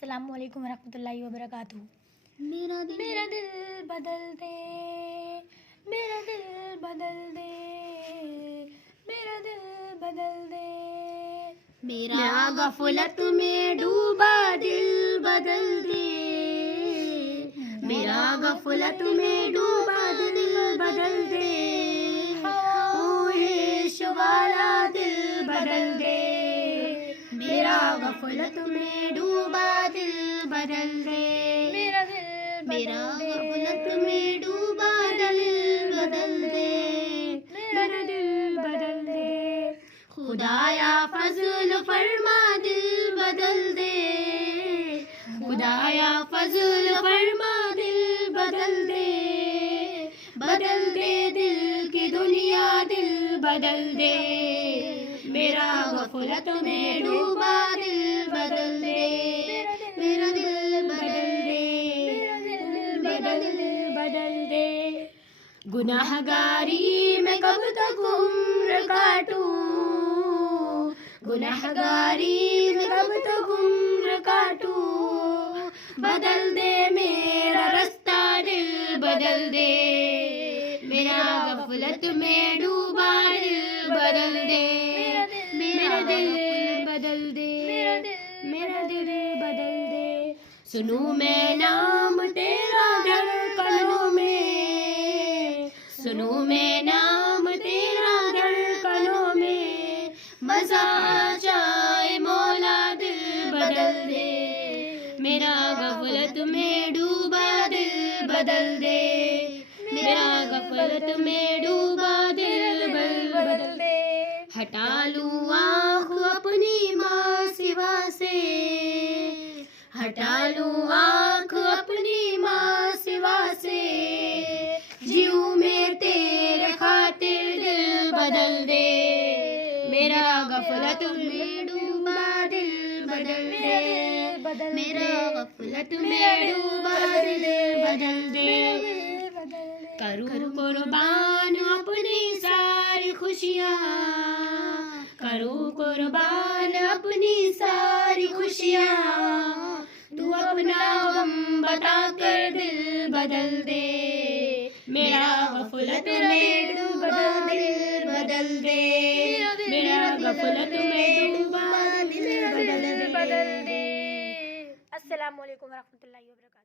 अस्सलामुअलैकुम वरहमतुल्लाहि वबरकातुहू। मेरा दिल बदल दे, मेरा दिल बदल दे, मेरा दिल बदल दे। मेरा गफलत में डूबा दिल बदल दे, मेरा गफलत में डूबा दिल बदल दे, इश्क वाला दिल बदल दे, मेरा गफलत में डूबा दिल बदल दे, मेरा गफलत में डूबा दिल बदल दे, मेरा दिल बदल दे। खुदाया फजल फरमा दिल बदल दे, खुदाया फजल फरमा दिल बदल दे, बदल दे दिल की दुनिया दिल बदल दे, मेरा गफलत में डूबा दिल बदल दे, मेरा दिल बदल दे, बदल दे। गुनाहगारी में कब तक उम्र काटूं, गुनाहगारी में कब तक उम्र काटूं, बदल दे मेरा रास्ता दिल बदल दे, मेरा गफलत में डूबा दिल बदल दे, मेरा दिल बदल दे, मेरा दिल बदल दे। सुनूं मैं नाम तेरा धड़कनों में, सुनूं मैं नाम तेरा धड़कनों में, मजा आ जाए मौला दिल बदल दे, मेरा गफलत में डूबा दिल बदल दे, मेरा गफलत में डूबा दिल बदल दे। हटा लूं आँख अपनी माँ सिवा से, हटा लूं आँख अपनी माँ सिवा से, जीऊं मैं तेरे खातिर दिल बदल दे, मेरा गफलत में डूबा दिल बदल दे, मेरा गफलत में डूबा दिल बदल दे। करूं कुर्बान अपनी सारी खुशियाँ, करूं कुर्बान अपनी सारी खुशियाँ, तू अपना गम बता कर दिल बदल दे, मेरा गफलत में डूबा दिल बदल दे, मेरा गफलत में डूबा दिल बदल दे। अस्सलामुअलैकुम वरहमतुल्लाहि वबरकातुहू।